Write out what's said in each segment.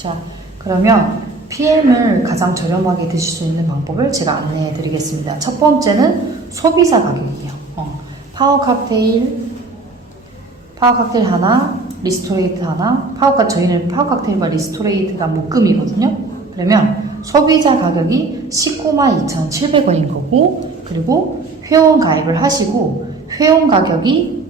자, 그러면 PM을 가장 저렴하게 드실 수 있는 방법을 제가 안내해 드리겠습니다. 첫 번째는 소비자 가격이에요. 파워 칵테일 하나, 리스토레이트 하나, 저희는 파워 칵테일과 리스토레이트가 묶음이거든요. 그러면 소비자 가격이 192,700원인 거고, 그리고 회원 가입을 하시고 회원 가격이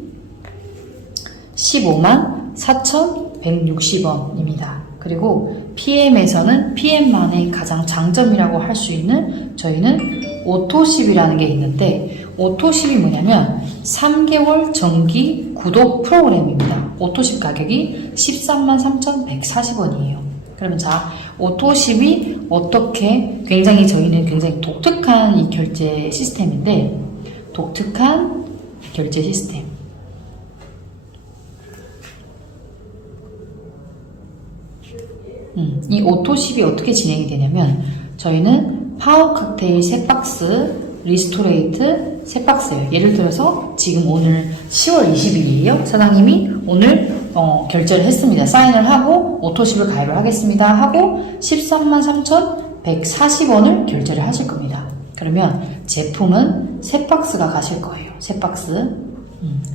154,160원입니다. 그리고 PM에서는 PM만의 가장 장점이라고 할 수 있는 저희는 오토십이라는 게 있는데, 오토십이 뭐냐면 3개월 정기 구독 프로그램입니다. 오토십 가격이 133,140원이에요. 그러면 자, 오토십이 어떻게 저희는 굉장히 독특한 이 결제 시스템인데, 독특한 결제 시스템. 이 오토십이 어떻게 진행이 되냐면, 저희는 파워 칵테일 3박스, 리스토레이트 3박스예요. 예를 들어서 지금 오늘 10월 20일이에요. 사장님이 오늘 결제를 했습니다. 사인을 하고 오토십을 가입을 하겠습니다 하고 133,140원을 결제를 하실 겁니다. 그러면 제품은 3박스가 가실 거예요. 3박스.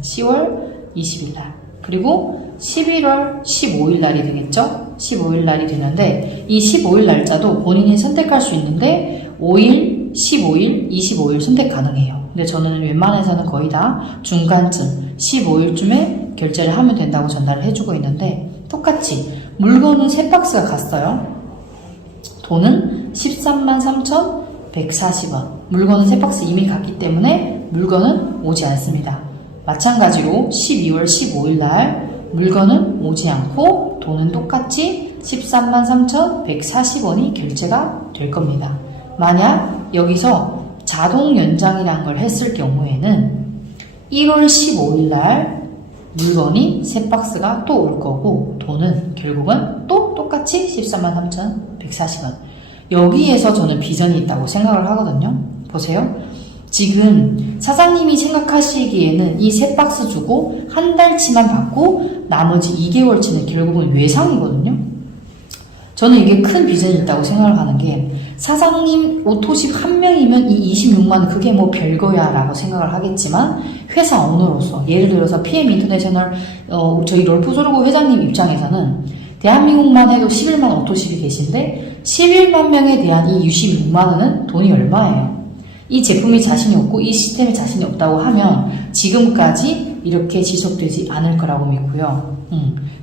10월 20일 날. 그리고 11월 15일 날이 되겠죠? 15일 날이 되는데, 이 15일 날짜도 본인이 선택할 수 있는데 5일, 15일, 25일 선택 가능해요. 근데 저는 웬만해서는 거의 다 중간쯤 15일쯤에 결제를 하면 된다고 전달을 해주고 있는데, 똑같이 물건은 3박스가 갔어요. 돈은 133,140원. 물건은 3박스 이미 갔기 때문에 물건은 오지 않습니다. 마찬가지로 12월 15일 날 물건은 오지 않고 돈은 똑같이 133,140원이 결제가 될 겁니다. 만약 여기서 자동 연장이라는 걸 했을 경우에는 1월 15일 날 물건이 3박스가 또 올 거고, 돈은 결국은 또 똑같이 133,140원. 여기에서 저는 비전이 있다고 생각을 하거든요. 보세요. 지금 사장님이 생각하시기에는 이 3박스 주고 한 달치만 받고 나머지 2개월치는 결국은 외상이거든요. 저는 이게 큰 비전이 있다고 생각을 하는 게, 사장님 오토십 한 명이면 이 26만원 그게 뭐 별거야 라고 생각을 하겠지만, 회사 오너로서 예를 들어서 PM 인터내셔널 저희 롤프소르고 회장님 입장에서는 대한민국만 해도 11만 오토십이 계신데 11만 명에 대한 이 26만원은 돈이 얼마예요? 이 제품이 자신이 없고 이 시스템에 자신이 없다고 하면 지금까지 이렇게 지속되지 않을 거라고 믿고요.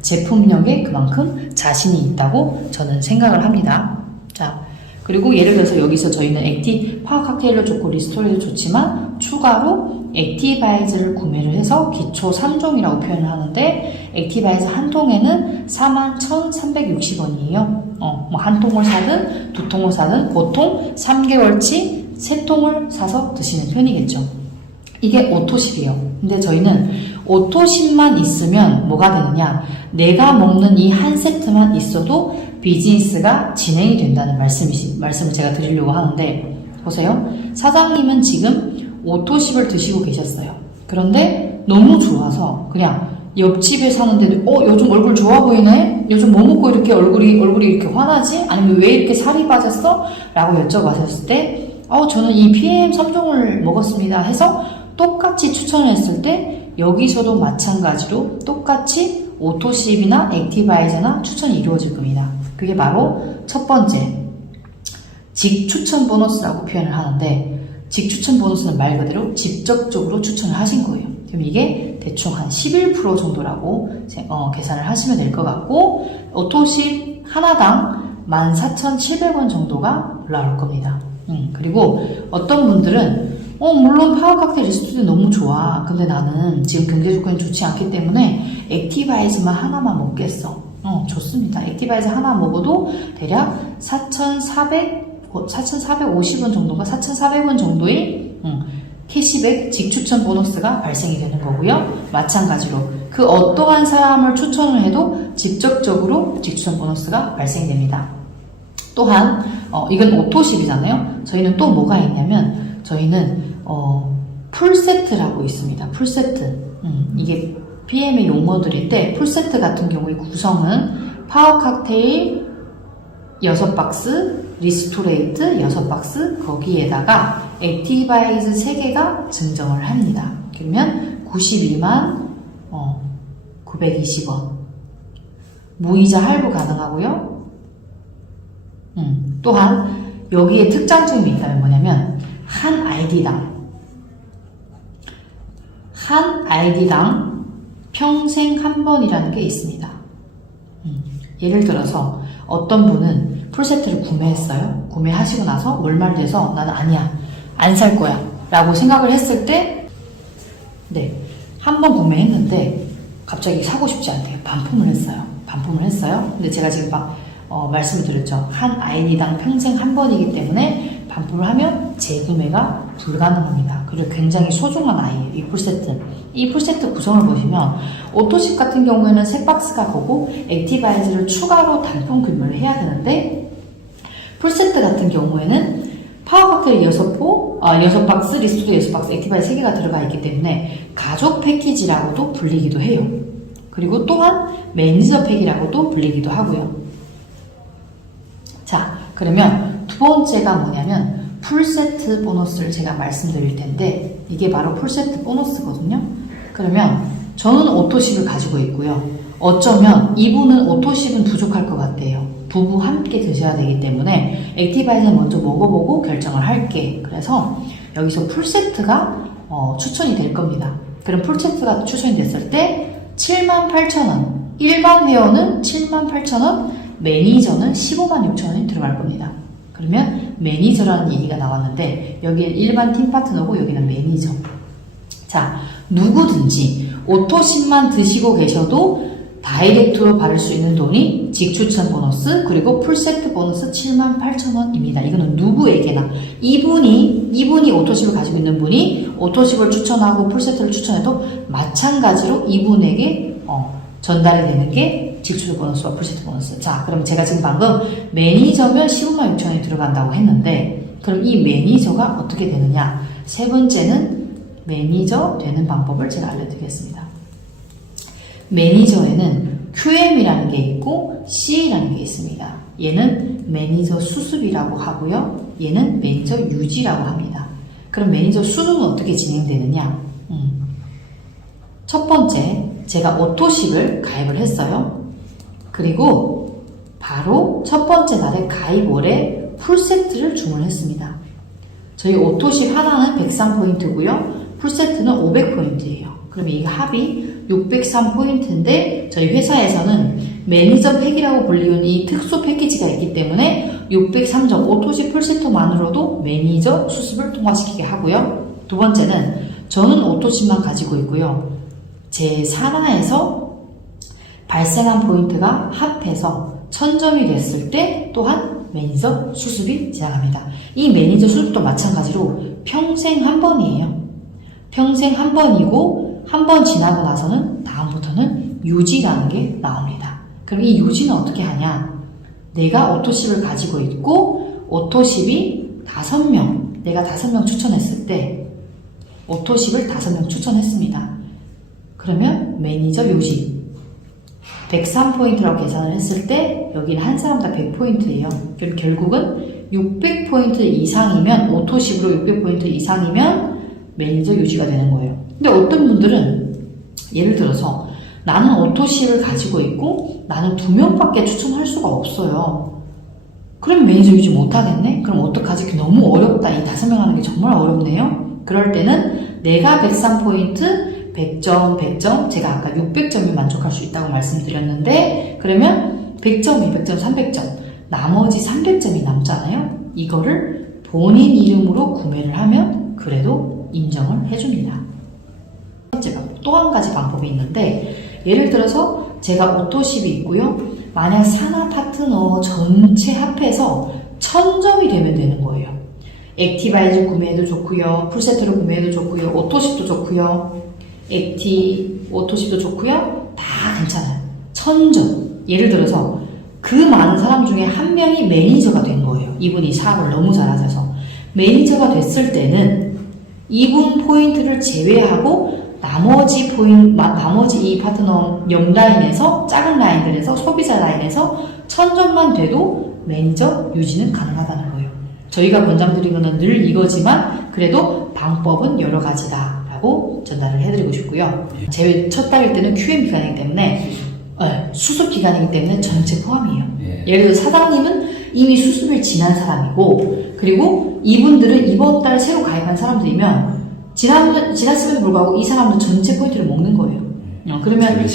제품력에 그만큼 자신이 있다고 저는 생각을 합니다. 자, 그리고 예를 들어서 여기서 저희는 파워 칵테일로 좋고 리스토레이도 좋지만 추가로 액티바이즈를 구매를 해서 기초 3종이라고 표현을 하는데, 액티바이즈 한 통에는 41,360원이에요. 뭐 한 통을 사든 두 통을 사든 보통 3개월치 3통을 사서 드시는 편이겠죠. 이게 오토십이에요. 근데 저희는 오토십만 있으면 뭐가 되느냐, 내가 먹는 이 한 세트만 있어도 비즈니스가 진행이 된다는 말씀을 제가 드리려고 하는데, 보세요. 사장님은 지금 오토십을 드시고 계셨어요. 그런데 너무 좋아서 그냥 옆집에 사는데도 요즘 얼굴 좋아 보이네? 요즘 뭐 먹고 이렇게 얼굴이 이렇게 환하지? 아니면 왜 이렇게 살이 빠졌어? 라고 여쭤봤을 때 저는 이 PM 3종을 먹었습니다 해서 똑같이 추천을 했을 때, 여기서도 마찬가지로 똑같이 오토십이나 액티바이저나 추천이 이루어질 겁니다. 그게 바로 첫 번째, 직추천 보너스라고 표현을 하는데, 직추천 보너스는 말 그대로 직접적으로 추천을 하신 거예요. 그럼 이게 대충 한 11% 정도라고 계산을 하시면 될 것 같고, 오토십 하나당 14,700원 정도가 올라올 겁니다. 그리고 어떤 분들은 물론 파워 칵테일 리스토레이트 너무 좋아. 근데 나는 지금 경제 조건이 좋지 않기 때문에 액티바이즈만 하나만 먹겠어. 좋습니다. 액티바이즈 하나 먹어도 대략 4,450원 정도가 4,400원 정도의 캐시백 직추천 보너스가 발생이 되는 거고요. 마찬가지로 그 어떠한 사람을 추천을 해도 직접적으로 직추천 보너스가 발생됩니다. 또한 이건 오토십이잖아요. 저희는 또 뭐가 있냐면, 저희는 풀세트라고 있습니다. 풀세트. 이게 PM의 용어들인데, 풀세트 같은 경우의 구성은 파워 칵테일, 6박스, 리스토레이트 6박스, 거기에다가 액티바이즈 3개가 증정을 합니다. 그러면 92만 920원. 무이자 할부 가능하고요. 또한 여기에 특장점이 있다면 뭐냐면 한 아이디당 평생 한 번이라는 게 있습니다. 예를 들어서 어떤 분은 풀세트를 구매했어요. 구매하시고 나서 월말 돼서 나는 아니야, 안 살 거야 라고 생각을 했을 때 한 번 구매했는데 갑자기 사고 싶지 않대요. 반품을 했어요. 근데 제가 지금 말씀을 드렸죠. 한 아이디당 평생 한 번이기 때문에 반품을 하면 재구매가 불가능합니다. 그리고 굉장히 소중한 아이예요. 이 풀세트 구성을 보시면 오토십 같은 경우에는 3박스가 거고 액티바이즈를 추가로 단품 구매를 해야 되는데, 풀세트 같은 경우에는 파워 칵테일 6박스, 리스토도 6박스, 액티바이즈 3개가 들어가 있기 때문에 가족 패키지라고도 불리기도 해요. 그리고 또한 매니저 팩이라고도 불리기도 하고요. 자, 그러면 두 번째가 뭐냐면 풀세트 보너스를 제가 말씀드릴 텐데, 이게 바로 풀세트 보너스거든요. 그러면 저는 오토십을 가지고 있고요. 어쩌면 이분은 오토십은 부족할 것 같아요. 부부 함께 드셔야 되기 때문에 액티바이즈는 먼저 먹어보고 결정을 할게. 그래서 여기서 풀세트가 추천이 될 겁니다. 그럼 풀세트가 추천이 됐을 때 78,000원, 일반 회원은 78,000원, 매니저는 156,000원이 들어갈 겁니다. 그러면 매니저라는 얘기가 나왔는데 여기는 일반 팀 파트너고 여기는 매니저. 자, 누구든지 오토십만 드시고 계셔도 다이렉트로 받을 수 있는 돈이 직추천 보너스 그리고 풀세트 보너스 78,000원입니다. 이거는 누구에게나 이분이 오토십을 가지고 있는 분이 오토십을 추천하고 풀세트를 추천해도 마찬가지로 이분에게 전달이 되는 게 직추천 보너스와 풀세트 보너스. 자, 그럼 제가 지금 방금 매니저면 156,000원이 들어간다고 했는데, 그럼 이 매니저가 어떻게 되느냐? 세 번째는 매니저 되는 방법을 제가 알려드리겠습니다. 매니저에는 QM이라는 게 있고 CA라는 게 있습니다. 얘는 매니저 수습이라고 하고요. 얘는 매니저 유지라고 합니다. 그럼 매니저 수습은 어떻게 진행되느냐? 첫 번째, 제가 오토십을 가입을 했어요. 그리고 바로 첫 번째 날에 가입월에 풀세트를 주문했습니다. 저희 오토십 하나는 103포인트고요. 풀세트는 500포인트예요. 그러면 이 합이 603포인트인데 저희 회사에서는 매니저 팩이라고 불리는 이 특수 패키지가 있기 때문에 603점 오토십 풀세트만으로도 매니저 수습을 통과시키게 하고요. 두 번째는 저는 오토십만 가지고 있고요. 제 산하에서 발생한 포인트가 합해서 1000점이 됐을 때 또한 매니저 수습이 지나갑니다. 이 매니저 수습도 마찬가지로 평생 한 번이에요. 평생 한 번이고 한 번 지나고 나서는 다음부터는 유지라는 게 나옵니다. 그럼 이 유지는 어떻게 하냐? 내가 오토십을 가지고 있고 오토십이 5명, 내가 5명 추천했을 때 오토십을 5명 추천했습니다. 그러면 매니저 유지 103포인트라고 계산을 했을 때 여기는 한 사람당 100포인트예요. 그럼 결국은 600포인트 이상이면 오토십으로 600포인트 이상이면 매니저 유지가 되는 거예요. 근데 어떤 분들은 예를 들어서 나는 오토십을 가지고 있고 나는 2명밖에 추천할 수가 없어요. 그럼 매니저 유지 못하겠네? 그럼 어떡하지? 너무 어렵다. 이 5명 하는 게 정말 어렵네요. 그럴 때는 내가 103포인트 100점, 100점, 제가 아까 600점이 만족할 수 있다고 말씀드렸는데 그러면 100점, 200점, 300점 나머지 300점이 남잖아요. 이거를 본인 이름으로 구매를 하면 그래도 인정을 해줍니다. 또 한 가지 방법이 있는데 예를 들어서 제가 오토십이 있고요. 만약 산하 파트너 전체 합해서 1000점이 되면 되는 거예요. 액티바이즈 구매해도 좋고요. 풀세트로 구매해도 좋고요. 오토십도 좋고요. 오토십도 좋고요. 다 괜찮아요. 1000점. 예를 들어서 그 많은 사람 중에 한 명이 매니저가 된 거예요. 이분이 사업을 너무 잘하셔서. 매니저가 됐을 때는 이분 포인트를 제외하고 나머지 이 파트너 옆 라인에서 작은 라인들에서 소비자 라인에서 1000점만 돼도 매니저 유지는 가능하다는 거예요. 저희가 권장드린 거는 늘 이거지만 그래도 방법은 여러 가지다 라고 전달을 해드리고 싶고요. 제외 첫 달일 때는 QM 기간이기 때문에 수습 기간이기 때문에 전체 포함이에요. 예를 들어 사장님은 이미 수습을 지난 사람이고, 그리고 이분들은 이번 달 새로 가입한 사람들이면 지났음에도 불구하고 이 사람도 전체 포인트를 먹는 거예요. 그러면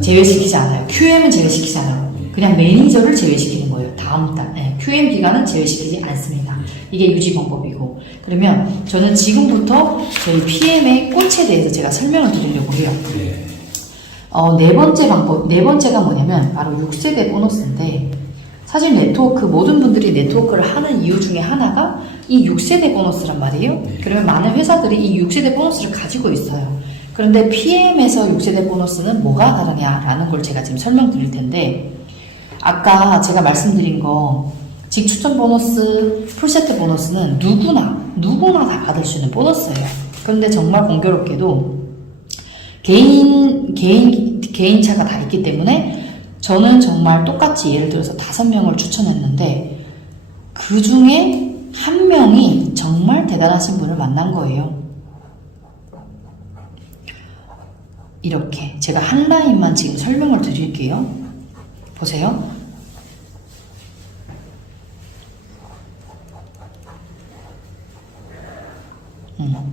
제외시키지 않아요. QM은 제외시키지 않아요. 그냥 매니저를 제외시키는 거예요. 다음 달. QM 기간은 제외시키지 않습니다. 이게 유지 방법이고. 그러면 저는 지금부터 저희 PM의 꽃에 대해서 제가 설명을 드리려고 해요. 네 번째가 뭐냐면 바로 6세대 보너스인데, 사실 네트워크, 모든 분들이 네트워크를 하는 이유 중에 하나가 이 6세대 보너스란 말이에요. 그러면 많은 회사들이 이 6세대 보너스를 가지고 있어요. 그런데 PM에서 6세대 보너스는 뭐가 다르냐라는 걸 제가 지금 설명드릴 텐데, 아까 제가 말씀드린 거 직추천 보너스, 풀세트 보너스는 누구나 다 받을 수 있는 보너스예요. 그런데 정말 공교롭게도 개인차가 다 있기 때문에 저는 정말 똑같이 예를 들어서 5명을 추천했는데 그 중에 한 명이 정말 대단하신 분을 만난 거예요. 이렇게 제가 한 라인만 지금 설명을 드릴게요. 보세요.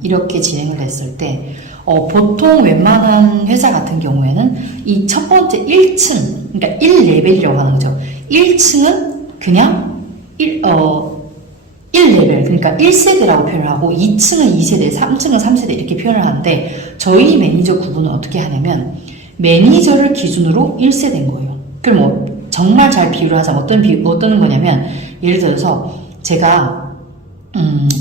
이렇게 진행을 했을 때 보통 웬만한 회사 같은 경우에는 이 첫 번째 1층, 그러니까 1레벨이라고 하는 거죠. 1층은 그냥 1레벨, 그러니까 1세대라고 표현을 하고 2층은 2세대, 3층은 3세대 이렇게 표현을 하는데, 저희 매니저 구분은 어떻게 하냐면 매니저를 기준으로 1세대인 거예요. 그럼 정말 잘 비유를 하자면 어떤 거냐면, 예를 들어서 제가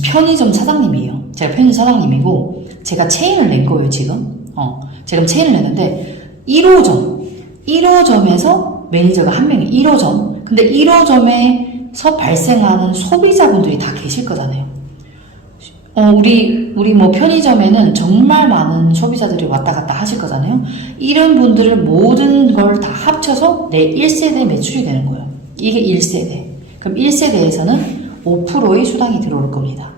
편의점 사장님이에요. 제가 편의점 사장님이고 제가 체인을 낸 거예요. 제가 체인을 냈는데 1호점에서 매니저가 한 명이 1호점. 근데 1호점에서 발생하는 소비자분들이 다 계실 거잖아요. 우리 뭐 편의점에는 정말 많은 소비자들이 왔다 갔다 하실 거잖아요. 이런 분들을 모든 걸 다 합쳐서 내 1세대 매출이 되는 거예요. 이게 1세대. 그럼 1세대에서는 5%의 수당이 들어올 겁니다.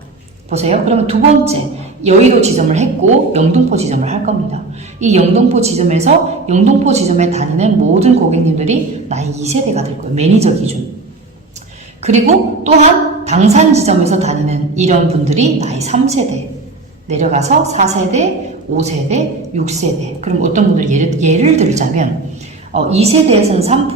보세요. 그러면 두 번째, 여의도 지점을 했고 영등포 지점을 할 겁니다. 이 영등포 지점에 다니는 모든 고객님들이 나이 2세대가 될 거예요. 매니저 기준. 그리고 또한 당산 지점에서 다니는 이런 분들이 나이 3세대 내려가서 4세대, 5세대, 6세대. 그럼 어떤 분들이 예를 들자면 2세대에서는 3%,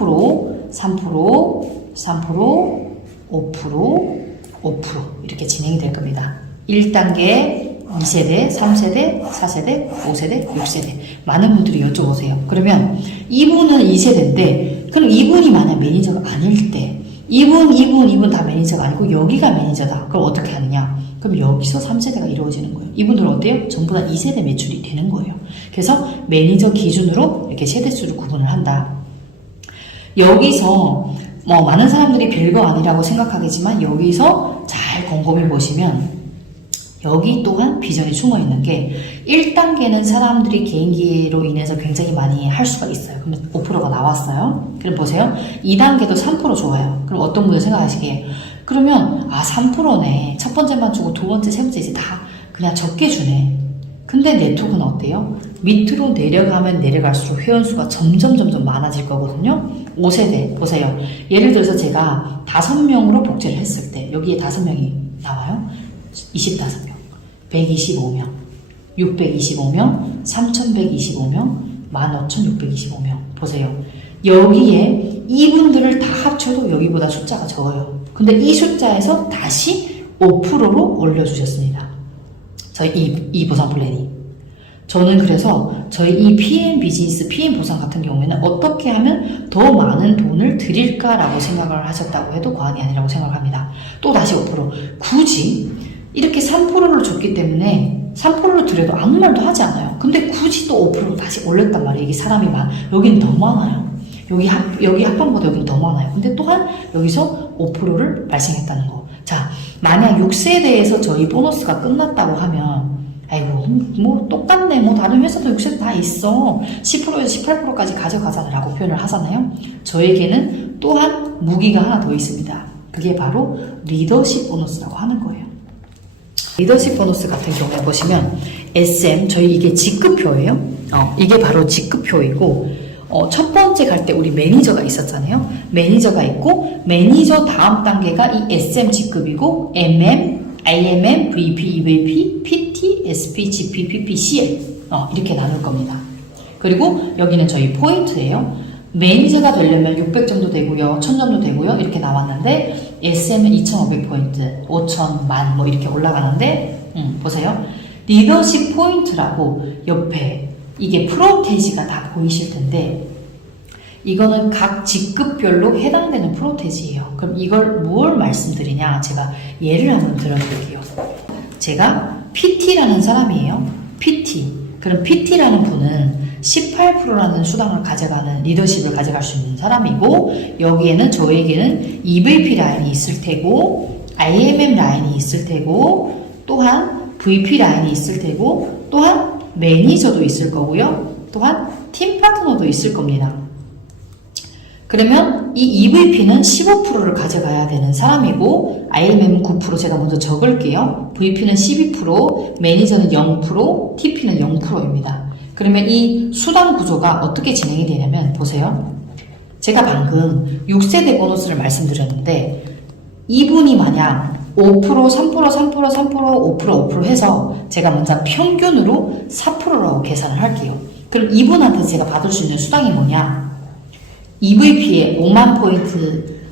5% 이렇게 진행이 될 겁니다. 1단계 2세대, 3세대, 4세대, 5세대, 6세대. 많은 분들이 여쭤보세요. 그러면 이분은 2세대인데 그럼 이분이 만약 매니저가 아닐 때 이분 다 매니저가 아니고 여기가 매니저다. 그럼 어떻게 하느냐? 그럼 여기서 3세대가 이루어지는 거예요. 이분들은 어때요? 전부 다 2세대 매출이 되는 거예요. 그래서 매니저 기준으로 이렇게 세대수를 구분을 한다. 여기서 많은 사람들이 별거 아니라고 생각하겠지만 여기서 잘 곰곰이 보시면 여기 또한 비전이 숨어있는 게 1단계는 사람들이 개인기로 인해서 굉장히 많이 할 수가 있어요. 그러면 5%가 나왔어요. 그럼 보세요. 2단계도 3% 좋아요. 그럼 어떤 분들 생각하시기에 그러면 3%네. 첫 번째만 주고 두 번째, 세 번째 이제 다 그냥 적게 주네. 근데 네트워크는 어때요? 밑으로 내려가면 내려갈수록 회원수가 점점 많아질 거거든요. 5세대 보세요. 예를 들어서 제가 5명으로 복제를 했을 때 여기에 5명이 나와요. 25명, 125명, 625명, 3125명, 15,625명. 보세요. 여기에 이분들을 다 합쳐도 여기보다 숫자가 적어요. 근데 이 숫자에서 다시 5%로 올려주셨습니다. 저희 이 보상 플랜이. 저는 그래서 저희 이 PM 비즈니스, PM 보상 같은 경우에는 어떻게 하면 더 많은 돈을 드릴까라고 생각을 하셨다고 해도 과언이 아니라고 생각을 합니다. 또 다시 5%. 굳이 이렇게 3%를 줬기 때문에 3%를 드려도 아무 말도 하지 않아요. 근데 굳이 또 5%로 다시 올렸단 말이에요. 이게 사람이 여긴 더 많아요. 여기 합방보다 여긴 더 많아요. 근데 또한 여기서 5%를 발생했다는 거. 자, 만약 6세대에서 저희 보너스가 끝났다고 하면 아이고 뭐 똑같네, 뭐 다른 회사도 6세대 다 있어, 10%에서 18%까지 가져가자 라고 표현을 하잖아요. 저에게는 또한 무기가 하나 더 있습니다. 그게 바로 리더십 보너스라고 하는 거예요. 리더십 보너스 같은 경우에 보시면 SM, 저희 이게 직급표예요. 이게 바로 직급표이고, 첫 번째 갈 때 우리 매니저가 있었잖아요. 매니저가 있고, 매니저 다음 단계가 이 SM 직급이고, MM, IMM, VP, EVP, PT, SP, GP, PP, CL 이렇게 나눌 겁니다. 그리고 여기는 저희 포인트예요. 매니저가 되려면 600 정도 되고요, 1000 정도 되고요, 이렇게 나왔는데 SM은 2500포인트, 5000, 만 뭐 이렇게 올라가는데 보세요. 리더십 포인트라고 옆에 이게 프로테지가 다 보이실 텐데, 이거는 각 직급별로 해당되는 프로테지예요. 그럼 이걸 뭘 말씀드리냐, 제가 예를 한번 들어드릴게요. 제가 PT라는 사람이에요. PT. 그럼 PT라는 분은 18%라는 수당을 가져가는, 리더십을 가져갈 수 있는 사람이고, 여기에는 저에게는 EVP 라인이 있을 테고, IMM 라인이 있을 테고, 또한 VP 라인이 있을 테고, 또한 매니저도 있을 거고요, 또한 팀 파트너도 있을 겁니다. 그러면 이 EVP는 15%를 가져가야 되는 사람이고, IMM은 9%, 제가 먼저 적을게요. VP는 12%, 매니저는 0%, TP는 0%입니다. 그러면 이 수당 구조가 어떻게 진행이 되냐면, 보세요. 제가 방금 6세대 보너스를 말씀드렸는데, 이분이 만약 5%, 3%, 3%, 3%, 5%, 5% 해서 제가 먼저 평균으로 4%라고 계산을 할게요. 그럼 이분한테 제가 받을 수 있는 수당이 뭐냐? EVP에 5만 포인트,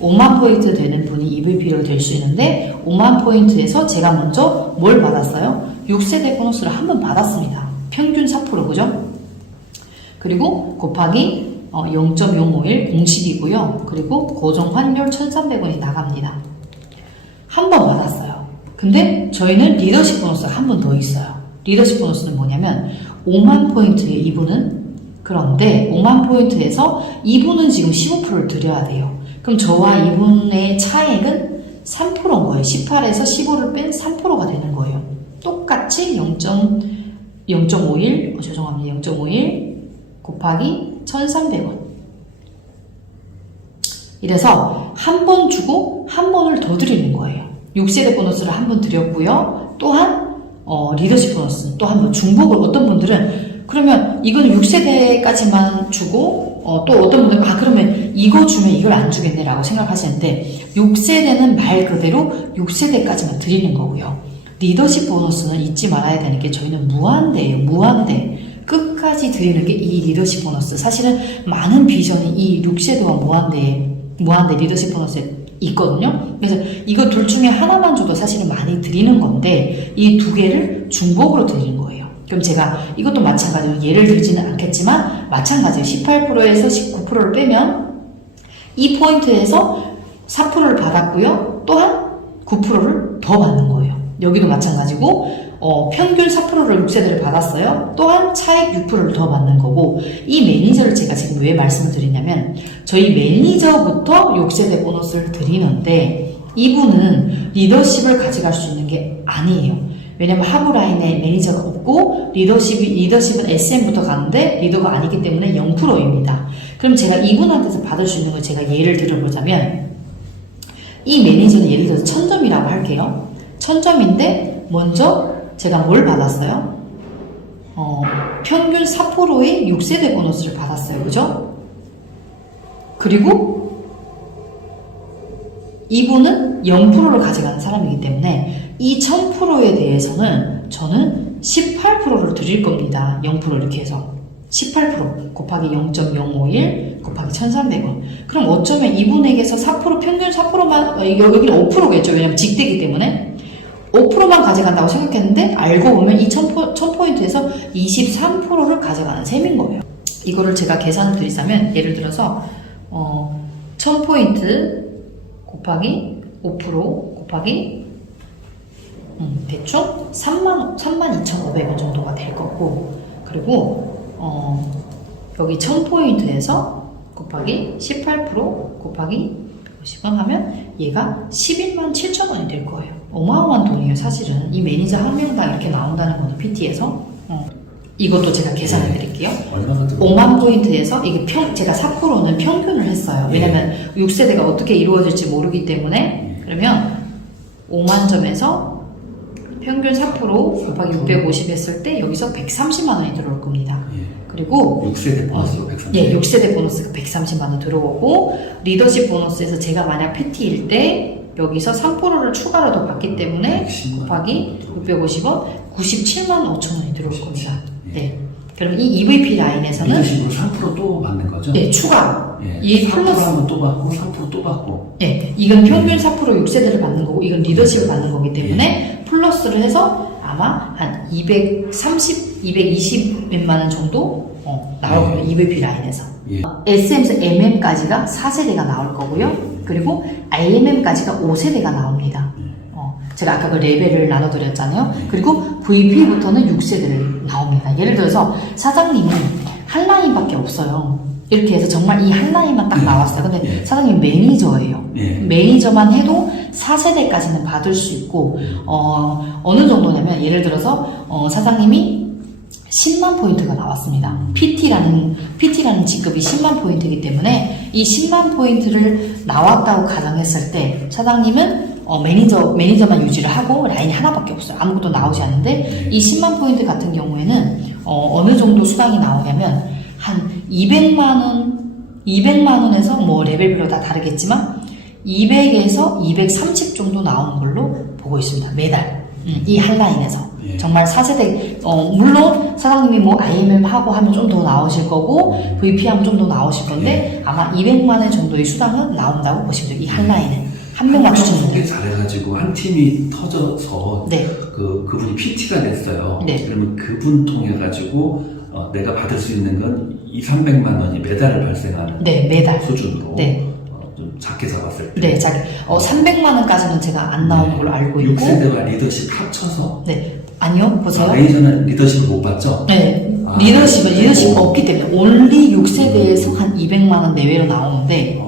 5만 포인트 되는 분이 EVP로 될 수 있는데, 5만 포인트에서 제가 먼저 뭘 받았어요? 6세대 보너스를 한 번 받았습니다. 평균 4%, 그죠? 그리고 곱하기 0.051 공식이고요. 그리고 고정 환율 1,300원이 나갑니다. 한 번 받았어요. 근데 저희는 리더십 보너스가 한 번 더 있어요. 리더십 보너스는 뭐냐면 5만 포인트에 이분은, 그런데 5만 포인트에서 이분은 지금 15%를 드려야 돼요. 그럼 저와 이분의 차액은 3%인 거예요. 18에서 15를 뺀 3%가 되는 거예요. 똑같이 0.51, 죄송합니다. 0.51 곱하기 1,300원. 이래서 한 번 주고 한 번을 더 드리는 거예요. 6세대 보너스를 한 번 드렸고요. 또한 리더십 보너스 또 한 번 중복을, 어떤 분들은 그러면 이거는 6세대까지만 주고 또 어떤 분들은 그러면 이거 주면 이걸 안 주겠네 라고 생각하시는데, 6세대는 말 그대로 6세대까지만 드리는 거고요. 리더십 보너스는 잊지 말아야 되는 게, 저희는 무한대예요. 무한대. 끝까지 드리는 게 이 리더십 보너스. 사실은 많은 비전이 이 6세대와 무한대 리더십 보너스에 있거든요. 그래서 이거 둘 중에 하나만 줘도 사실은 많이 드리는 건데, 이 두 개를 중복으로 드리는 거예요. 그럼 제가 이것도 마찬가지로 예를 들지는 않겠지만, 마찬가지로 18%에서 19%를 빼면 이 포인트에서 4%를 받았고요. 또한 9%를 더 받는 거예요. 여기도 마찬가지고 평균 4%를 6세대를 받았어요. 또한 차액 6%를 더 받는 거고, 이 매니저를 제가 지금 왜 말씀을 드리냐면, 저희 매니저부터 6세대 보너스를 드리는데, 이분은 리더십을 가져갈 수 있는 게 아니에요. 왜냐면 하부라인에 매니저가 없고, 리더십은 SM부터 가는데 리더가 아니기 때문에 0%입니다. 그럼 제가 이분한테서 받을 수 있는 걸 제가 예를 들어보자면, 이 매니저는 예를 들어서 1000점이라고 할게요. 1000점인데 먼저 제가 뭘 받았어요? 평균 4%의 6세대 보너스를 받았어요. 그죠? 그리고 이분은 0%를 가져가는 사람이기 때문에 이 1000%에 대해서는 저는 18%를 드릴 겁니다. 0% 이렇게 해서 18% 곱하기 0.051 곱하기 1,300원. 그럼 어쩌면 이분에게서 4% 평균 4%만, 여기는 5%겠죠. 왜냐면 직대기 때문에 5%만 가져간다고 생각했는데, 알고 보면 이 1000포인트에서 23%를 가져가는 셈인 거예요. 이거를 제가 계산을 드리자면, 예를 들어서 1000포인트 곱하기 5% 곱하기 대충 32,500원 정도가 될 거고, 그리고 여기 1000포인트에서 곱하기 18% 곱하기 50원 하면 얘가 117,000원이 될 거예요. 어마어마한 돈이에요, 사실은. 이 매니저 한 명당 이렇게 나온다는 거는 PT에서. 이것도 제가 계산해 드릴게요. 얼마가 들어요? 5만 포인트에서 이게 제가 4%는 평균을 했어요. 왜냐면 6세대가 어떻게 이루어질지 모르기 때문에. 그러면 5만 점에서 평균 4% 곱하기 650 했을 때 여기서 130만 원이 들어올 겁니다. 그리고 6세대 보너스로 130만 예, 6세대 보너스가 130만 원 들어오고 리더십 보너스에서 제가 만약 PT일 때 여기서 3%를 추가로 더 받기 때문에 곱하기 650원 97만 5천 원이 들어올 겁니다. 네. 그럼 이 EVP 라인에서는 리더십으로 3%또 받는 거죠? 예, 추가로. 예, 이 3% 플러스 하면 또 받고 3%또 받고. 예, 이건 평균 4% 6세대를 받는 거고 이건 리더십을 받는 거기 때문에 플러스를 해서 아마 한 230, 220 몇만 원 정도 나올 거예요. EVP 라인에서. SM에서 MM까지가 4세대가 나올 거고요. 그리고 IMM까지가 5세대가 나옵니다. 제가 아까 그 레벨을 나눠드렸잖아요. 그리고 VP부터는 6세대를 나옵니다. 예를 들어서 사장님은 한 라인밖에 없어요. 이렇게 해서 정말 이 한 라인만 딱 나왔어요. 근데 사장님 매니저예요. 매니저만 해도 4세대까지는 받을 수 있고 어느 정도냐면 예를 들어서 사장님이 10만 포인트가 나왔습니다. PT라는 직급이 10만 포인트이기 때문에 이 10만 포인트를 나왔다고 가정했을 때 사장님은 매니저만 유지를 하고 라인이 하나밖에 없어요. 아무것도 나오지 않는데 이 10만 포인트 같은 경우에는 어느 정도 수당이 나오냐면 한 200만 원에서 뭐 레벨별로 다 다르겠지만 200에서 230 정도 나오는 걸로 보고 있습니다. 매달. 이 한 라인에서. 정말 4세대, 물론 사장님이 뭐 IMM 하고 하면 좀 더 나오실 거고, VP 하면 좀 더 나오실 건데, 아마 200만 원 정도의 수당은 나온다고 보시면 돼요. 이 한 라인에. 한 명만 추천해요. 소개 잘해가지고 한 팀이 터져서 그분이 PT가 됐어요. 그러면 그분 통해가지고 내가 받을 수 있는 건 200~300만 원이 매달 발생하는 매달 수준으로 좀 작게 잡았을 때. 네, 300만 원까지는 제가 안 나오는 걸로 알고 있고 6세대와 리더십 합쳐서 아니요, 보세요. 매니저는 리더십을 못 받죠? 네, 리더십은 없기 때문에 only 6세대에서 한 200만 원 내외로 나오는데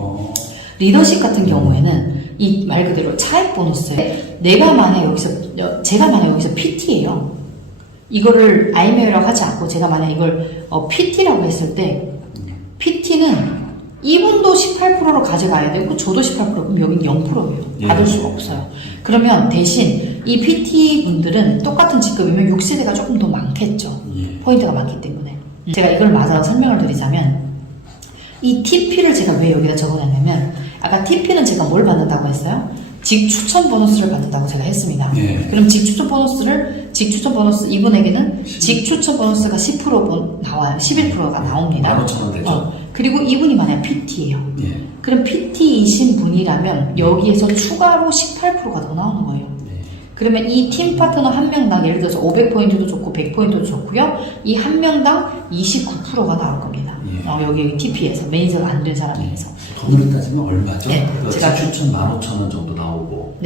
리더십 같은 경우에는 이 말 그대로 차액 보너스에 제가 만약 여기서 PT예요. 이거를 IMA라고 하지 않고 제가 만약 이걸 PT라고 했을 때 PT는 이분도 18%로 가져가야 되고 저도 18% 그럼 여긴 0%예요. 받을 수가 없어요. 그러면 대신 이 PT 분들은 똑같은 직급이면 6세대가 조금 더 많겠죠. 포인트가 많기 때문에. 제가 이걸 맞아서 설명을 드리자면 이 TP를 제가 왜 여기다 적어놨냐면 아까 TP는 제가 뭘 받는다고 했어요? 직추천 보너스를 받는다고 제가 했습니다. 그럼 직추천 보너스 이분에게는 직추천 보너스가 10% 나와요. 11%가 나옵니다. 15,000원 되죠. 그리고 이분이 만약 PT예요. 그럼 PT이신 분이라면 여기에서 추가로 18%가 더 나오는 거예요. 그러면 이 팀 파트너 한 명당 예를 들어서 500포인트도 좋고 100포인트도 좋고요. 이 한 명당 29%가 나올 겁니다. 여기 TP에서 매니저가 안 된 사람에서. 돈으로 따지면 얼마죠? 제가 추천 15,000원 정도 나오고.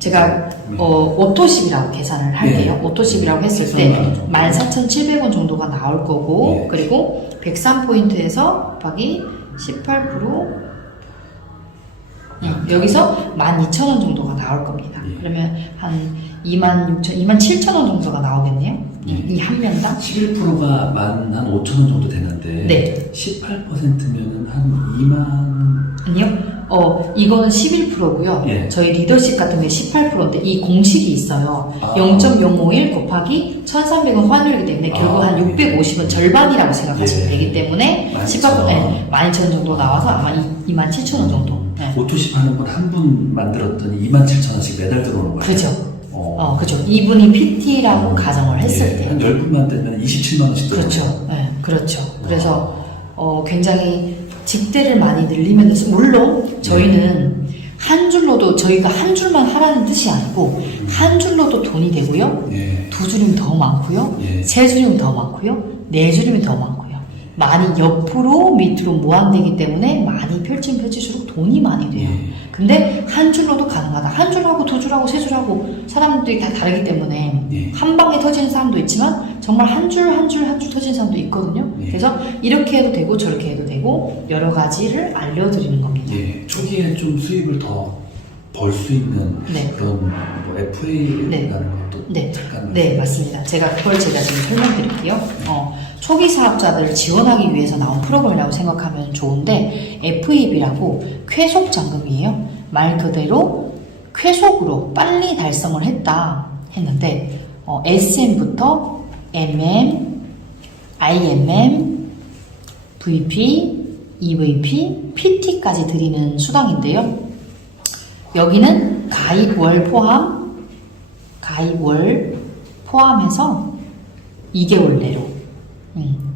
제가 오토십이라고 계산을 할게요. 오토십이라고 했을 때 14,700원 정도가 나올 거고 그리고 103포인트에서 곱하기 18% 여기서 12,000원 정도가 나올 겁니다. 그러면 한 27,000원 정도가 나오겠네요. 이 한 명당 11%가 한 5,000원 정도 되는데 18%면은 한 2만 아니요. 이거는 11%고요. 저희 리더십 같은 게 18%인데 이 공식이 있어요. 0.051 곱하기 1,300원 환율이기 때문에 결국 한 650원 절반이라고 생각하시면 되기 때문에 12,000원 정도 나와서 아마 27,000원 정도. 오토십 하는 분 한 분 만들었더니 27,000원씩 매달 들어오는 거예요. 그죠. 그죠. 이분이 PT라고 가정을 했을 때. 한 10분 되면 27만원씩 그렇죠. 그렇죠. 그래서, 굉장히 직대를 많이 늘리면, 물론, 저희는 저희가 한 줄만 하라는 뜻이 아니고, 한 줄로도 돈이 되고요. 두 줄이면 더 많고요. 세 줄이면 더 많고요. 네 줄이면 더 많고요. 많이 옆으로 밑으로 모양되기 때문에 많이 펼칠수록 돈이 많이 돼요. 근데 한 줄로도 가능하다. 한 줄하고 두 줄하고 세 줄하고 사람들이 다 다르기 때문에 한 방에 터지는 사람도 있지만 정말 한 줄 터지는 사람도 있거든요. 그래서 이렇게 해도 되고 저렇게 해도 되고 여러 가지를 알려드리는 겁니다. 초기에 좀 수입을 더 벌 수 있는 네. 그런 뭐 FA라는 것도 잠깐 네, 맞습니다. 제가 지금 설명드릴게요. 초기 사업자들을 지원하기 위해서 나온 프로그램이라고 생각하면 좋은데 FAB라고 쾌속 잔금이에요. 말 그대로 쾌속으로 빨리 달성을 했는데 SM부터 MM, IMM, VP, EVP, PT까지 드리는 수당인데요. 여기는 가입월 포함해서 2개월 내로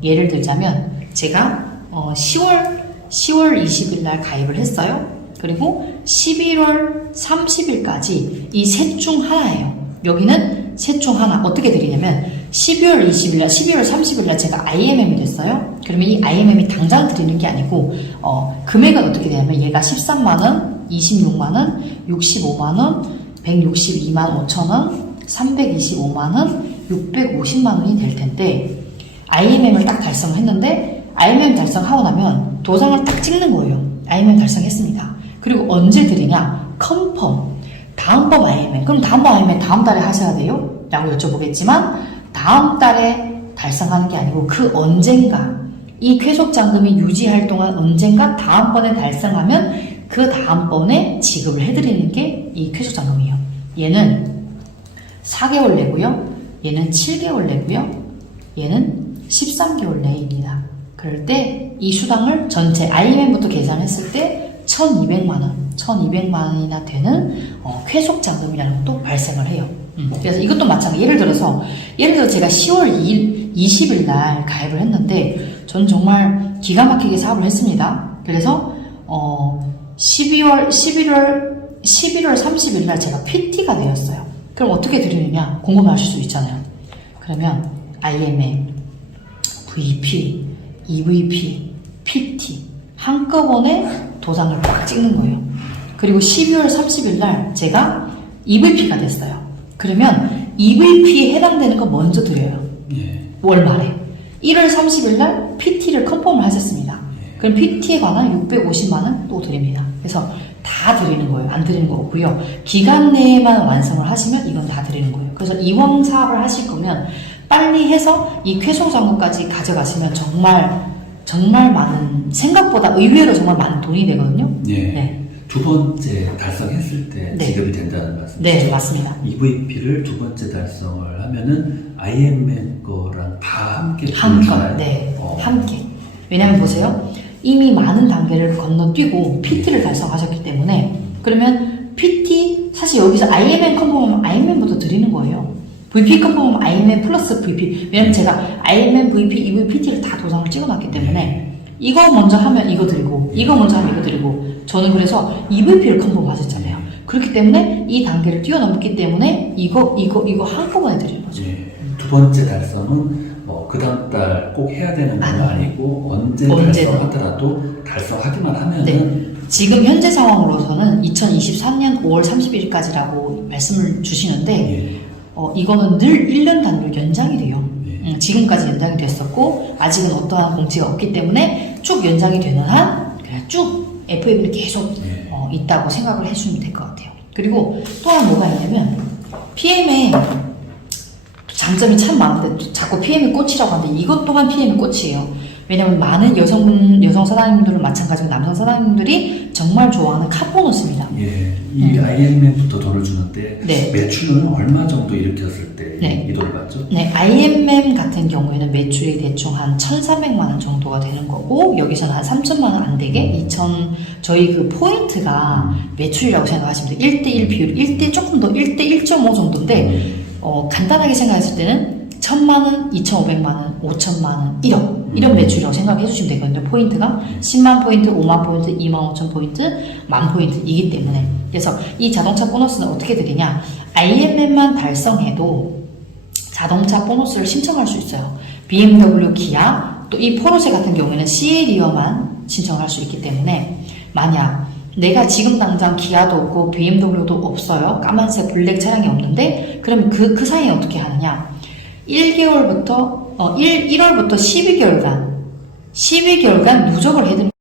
예를 들자면 제가 10월 20일 날 가입을 했어요. 그리고 11월 30일까지 이 셋 중 하나예요. 여기는 셋 중 하나. 어떻게 드리냐면 12월 20일 날, 12월 30일 날 제가 IMM이 됐어요. 그러면 이 IMM이 당장 드리는 게 아니고 금액은 어떻게 되냐면 얘가 13만원, 26만원, 65만원, 162만 5천원, 325만원, 650만원이 될 텐데 IMM을 딱 달성을 했는데 IMM 달성하고 나면 도장을 딱 찍는 거예요. IMM 달성했습니다. 그리고 언제 드리냐? 컨펌. 다음번 IMM. 그럼 다음번 IMM 다음 달에 하셔야 돼요? 라고 여쭤보겠지만 다음 달에 달성하는 게 아니고 그 언젠가 이 쾌속잔금이 유지할 동안 언젠가 다음번에 달성하면 그 다음번에 지급을 해드리는 게 이 쾌속잔금이에요. 얘는 4개월 내고요. 얘는 7개월 내고요. 얘는 13개월 내입니다. 그럴 때 이 수당을 전체 IMM부터 계산했을 때 1200만원이나 되는 쾌속잔금이라는 것도 발생을 해요. 그래서 이것도 마찬가지. 예를 들어서 제가 10월 20일 날 가입을 했는데 전 정말 기가 막히게 사업을 했습니다. 그래서 11월 30일 날 제가 PT가 되었어요. 그럼 어떻게 드리느냐 궁금해하실 수 있잖아요. 그러면 IMM, VP, EVP, PT 한꺼번에 도장을 꽉 찍는 거예요. 그리고 12월 30일 날 제가 EVP가 됐어요. 그러면 EVP에 해당되는 거 먼저 드려요. 월 말에. 1월 30일 날 PT를 컨펌을 하셨습니다. 그럼 PT에 관한 650만원 또 드립니다. 그래서 다 드리는 거예요. 안 드리는 거 없고요. 기간 내에만 완성을 하시면 이건 다 드리는 거예요. 그래서 이왕 사업을 하실 거면 빨리 해서 이 쾌속잔금까지 가져가시면 정말 많은, 생각보다 의외로 정말 많은 돈이 되거든요. 네. 두 번째 달성했을 때 지급이 된다는 말씀이시죠? 네, 맞습니다. EVP를 두 번째 달성을 하면은 IMM 거랑 다 함께 주나요? 네, 함께. 왜냐면 보세요. 이미 많은 단계를 건너뛰고 PT를 달성하셨기 때문에 그러면 PT, 사실 여기서 IMM 컨펌하면 IMM부터 드리는 거예요. VP 컨펌하면 IMM 플러스 VP. 왜냐면 제가 IMM, VP, EVP, PT를 다 도장을 찍어놨기 때문에 이거 먼저 하면 이거 드리고 이거 먼저 하면 이거 드리고 저는 그래서 EVP를 컨펌하셨잖아요. 그렇기 때문에 이 단계를 뛰어넘기 때문에 이거 한꺼번에 드리는 거죠. 두 번째 달성은 그 다음 달 꼭 해야 되는 건 아니고 언제 달성하더라도 달성하기만 하면은 지금 현재 상황으로서는 2023년 5월 31일까지라고 말씀을 주시는데 이거는 늘 1년 단위로 연장이 돼요. 지금까지 연장이 됐었고 아직은 어떠한 공지가 없기 때문에 쭉 연장이 되는 한 그냥 쭉 FAB는 계속 있다고 생각을 해주시면 될 것 같아요. 그리고 또 하나 뭐가 있냐면 PM에 장점이 참 많은데 자꾸 PM이 꽃이라고 하는데 이것 또한 PM이 꽃이에요. 왜냐면 많은 여성 사장님들은 마찬가지고 남성 사장님들이 정말 좋아하는 카보너스입니다. 이 IMM부터 돈을 주는데 매출은 얼마 정도 일으켰을 때 이 돈을 받죠? IMM 같은 경우에는 매출이 대충 한 1,400만 원 정도가 되는 거고 여기서는 한 3천만 원 안 되게 저희 그 포인트가 매출이라고 생각하시면 돼요. 1대1 비율, 조금 더 1대 1.5 정도인데 간단하게 생각했을 때는 1,000만원, 2,500만원, 5,000만원, 1억 이런 매출이라고 생각해 주시면 되거든요. 포인트가 10만 포인트, 5만 포인트, 2만 5천 포인트, 10,000 포인트이기 때문에 그래서 이 자동차 보너스는 어떻게 드리냐 IMM만 달성해도 자동차 보너스를 신청할 수 있어요. BMW, 기아, 또 이 포르쉐 같은 경우에는 CL이어만 신청할 수 있기 때문에 만약 내가 지금 당장 기아도 없고 BMW도 없어요. 까만색 블랙 차량이 없는데 그럼 그 사이에 어떻게 하느냐 1월부터 12개월간 누적을 해드리면